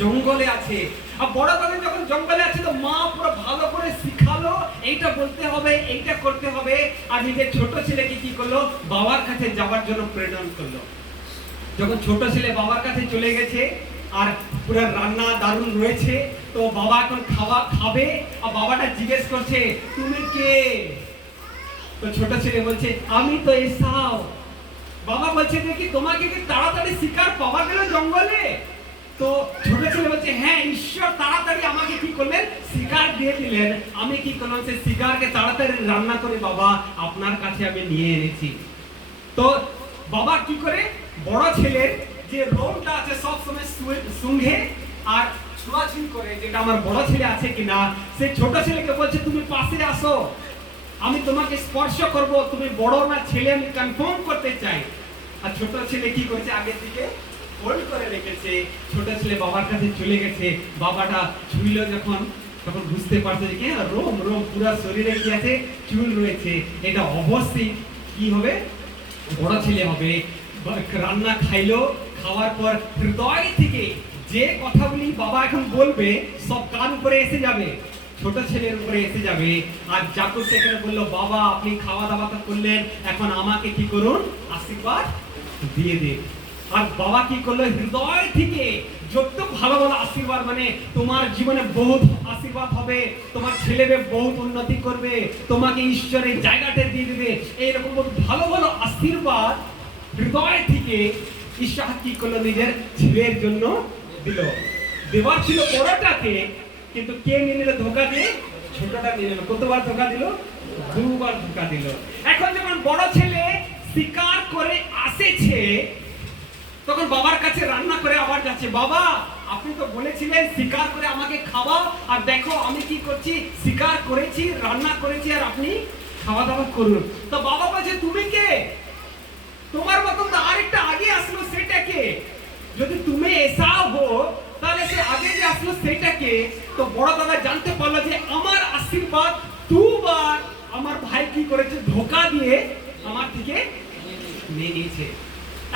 জঙ্গলে আছে। আর বড় দাদা যখন জঙ্গলে আছে তো মা পুরো ভালো করে শিখালো, এইটা বলতে হবে, এইটা করতে হবে। আর নিজের ছোট ছেলেকে কি করলো, বাবার কাছে যাওয়ার জন্য প্রেরণ করলো। যখন ছোট ছেলে বাবার কাছে চলে গেছে আর পুরো রান্না দারুণ রয়েছে, তো বাবা এখন খাওয়া খাবে। আর বাবাটা জিজ্ঞেস করছে তুমি কে? তো ছোট ছেলে বলছে আমি তো এসাও। বাবা বলছে কি তোমাকে কি তাড়াতাড়ি শিকার পাওয়া গেল জঙ্গলে? তো ছোট ছেলে বলছে হ্যাঁ, ঈশ্বর তাড়াতাড়ি আমাকে কি করলেন, শিকার দিয়ে দিলেন। আমি কি করলাম, সেই শিকারকে তাড়াতাড়ি রান্না করে বাবা আপনার কাছে আমি নিয়ে এনেছি। তো বাবা কি করে, বড় ছেলের যে রোমটা আছে সব সময় সঙ্গে আর ছোঁয়াছুঁই করে, যেটা আমার বড় ছেলে আছে কিনা। সেই ছোট ছেলেকে বলছে তুমি পাশে আসো, আমি তোমাকে স্পর্শ করব, তুমি বড় না ছেলে আমি কনফার্ম করতে চাই। আর ছোট ছেলে কি করেছে, আগের দিকে হোল্ড করে রেখেছে। ছোট ছেলে বাবার কাছে চলে গেছে, বাবাটা ছুঁইল যখন, তখন বুঝতে পারছে যে রোম রোম পুরো শরীরে কি আছে, চুল রয়েছে। এটা অবশ্যই কি হবে, বড় ছেলে হবে। রান্না খাইলো, খাওয়ার পর হৃদয় থেকে যে কথাগুলি বাবা এখন বলবে সব কান উপরে এসে যাবে, ছোট ছেলের উপরে এসে যাবে। আর জাকুব সেখানে বললো বাবা আপনি খাওয়া দাওয়া তো করলেন, এখন আমাকে কি করুন, আশীর্বাদ দিয়ে দিন। আর বাবা কি করলো, হৃদয় থেকে যত ভালো ভালো আশীর্বাদ, মানে তোমার জীবনে বহুত আশীর্বাদ হবে, তোমার ছেলেকে বহুত উন্নতি করবে, তোমাকে ঈশ্বরের জায়গাটা দিয়ে দেবে, এইরকম ভালো ভালো আশীর্বাদ হৃদয় থেকে ঈশ্বর কি করলো, নিজের ছেলের জন্য দিল। দেওয়ার ছিল বড়টাকে, কিন্তু কে নিয়ে নিল, ধোকা দিয়ে ছোটটা নিয়ে নিল। কতবার ধোকা দিল, দুবার ধোকা দিল। এখন যখন বড় ছেলে শিকার করে আসেছে, তখন বাবার কাছে রান্না করে আবার যাচ্ছে, বাবা আপনি তো বলেছিলেন শিকার করে আমাকে খাওয়া, আর দেখো আমি কি করছি, শিকার করেছি, রান্না করেছি, আর আপনি খাওয়া দাওয়া করুন। তো বাবা বলছে তুমি কে? তোমার মতন তো আরেকটা আগে আসলো, সেটাকে যদি তুমি এসাও হো তাহলে সে আগে যে আসলো সেটাকে। তো বড় দাদা জানতে পারলো যে আমার আশীর্বাদ দুবার আমার ভাই কি করেছে, ধোকা দিয়ে আমার থেকে নিয়ে নিয়েছে।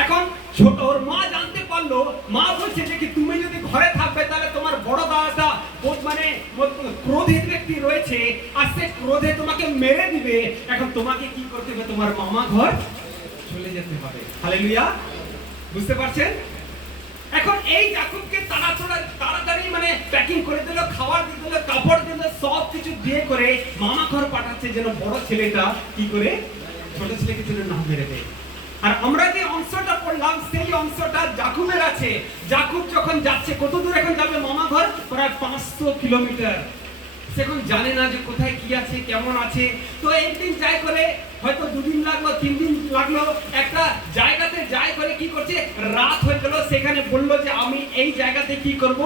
এখন ছোট ওর মা জানতে পারলো, মা বলছে যে কি তুমি যদি ঘরে থাকবে তাহলে তোমার বড় দাদাটা মানে ক্রোধিত ব্যক্তি রয়েছে, আর সে ক্রোধে তোমাকে মেরে দিবে। এখন তোমাকে কি করতে হবে, তোমার মামা ঘর চলে যেতে হবে। হালেলুয়া, বুঝতে পারছেন? এখন এই জাকুবকে তাড়াতাড়ি মানে প্যাকিং করে দিল, খাবার দিয়ে দিল, কাপড় দিল, সব কিছু দিয়ে করে মামা ঘর পাঠাচ্ছে, যেন বড় ছেলেটা কি করে ছোট ছেলেকে যেন না মেরে দেয়। আর আমরা যে অংশটা পড়লাম সেই অংশটা জাকুবের আছে। জাকুব যখন যাচ্ছে, কত দূর এখন যাবে মামা ঘর, প্রায় 500 কিলোমিটার। সে এখন জানে না যে কোথায় কি আছে, কেমন আছে। তো একদিন যাই করে, হয়তো 2 দিন লাগলো, 3 দিন লাগলো, একটা জায়গাতে যাই করে কি করছে, রাত হয়ে গেল। সেখানে বললো যে আমি এই জায়গাতে কি করব,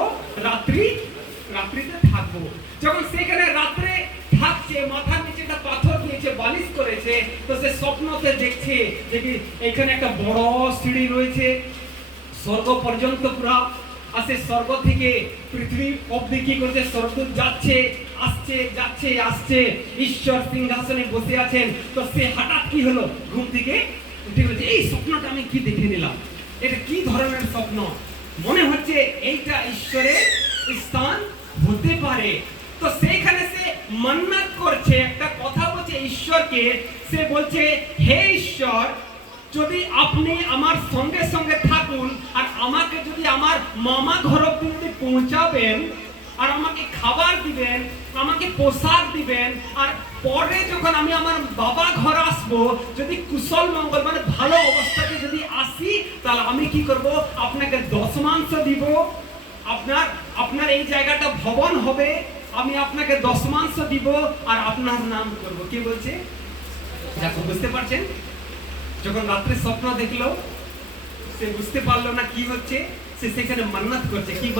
রাত্রিতে থাকবো। যখন সেখানে রাত্রে থাকছে, মাথার নিচে একটা পাথর দিয়েছে, বালিশ করেছে, তো সে স্বপ্নতে দেখছে যে এখানে একটা বড় সিঁড়ি রয়েছে স্বর্গ পর্যন্ত পুরা। আর সে স্বর্গ থেকে পৃথিবী অবধি কি করছে, স্বর্গদূত যাচ্ছে আসছে, যাচ্ছে আসছে, ঈশ্বর সিংহাসনে বসে আছেন। তো সে হঠাৎ কি হলো, ঘুম থেকে উঠে গেছে, এই স্বপ্নটা আমি কি দেখে নিলাম, এটা কি ধরনের স্বপ্ন, মনে হচ্ছে এইটা ঈশ্বরের স্থান হতে পারে। তো সেইখানে সে মান্নাত করছে, একটা কথা বলছে ঈশ্বরকে। সে বলছে হে ঈশ্বর, যদি আপনি আমার সঙ্গে সঙ্গে থাকুন, আর আমাকে যদি আমার মামা ঘর অবধি যদি পৌঁছাবেন, আর আমাকে খাবার দিবেন, আমাকে পোশাক দিবেন, আর পরে যখন আমি আমার বাবা ঘর আসবো, যদি কুশল মঙ্গল মানে ভালো অবস্থাতে যদি আসি, তাহলে আমি কি করব, আপনাকে দশমাংশ দিব, আপনার এই জায়গাটা ভবন হবে, আমি আপনাকে দশমাংশ দিব, আর আপনার নাম করব। কি বলছে, দেখো বুঝতে পারছেন? যখন রাত্রে স্বপ্ন দেখলো, সে বুঝতে পারলো না কি হচ্ছে, সে সেখানে মান্নাত করছে। কি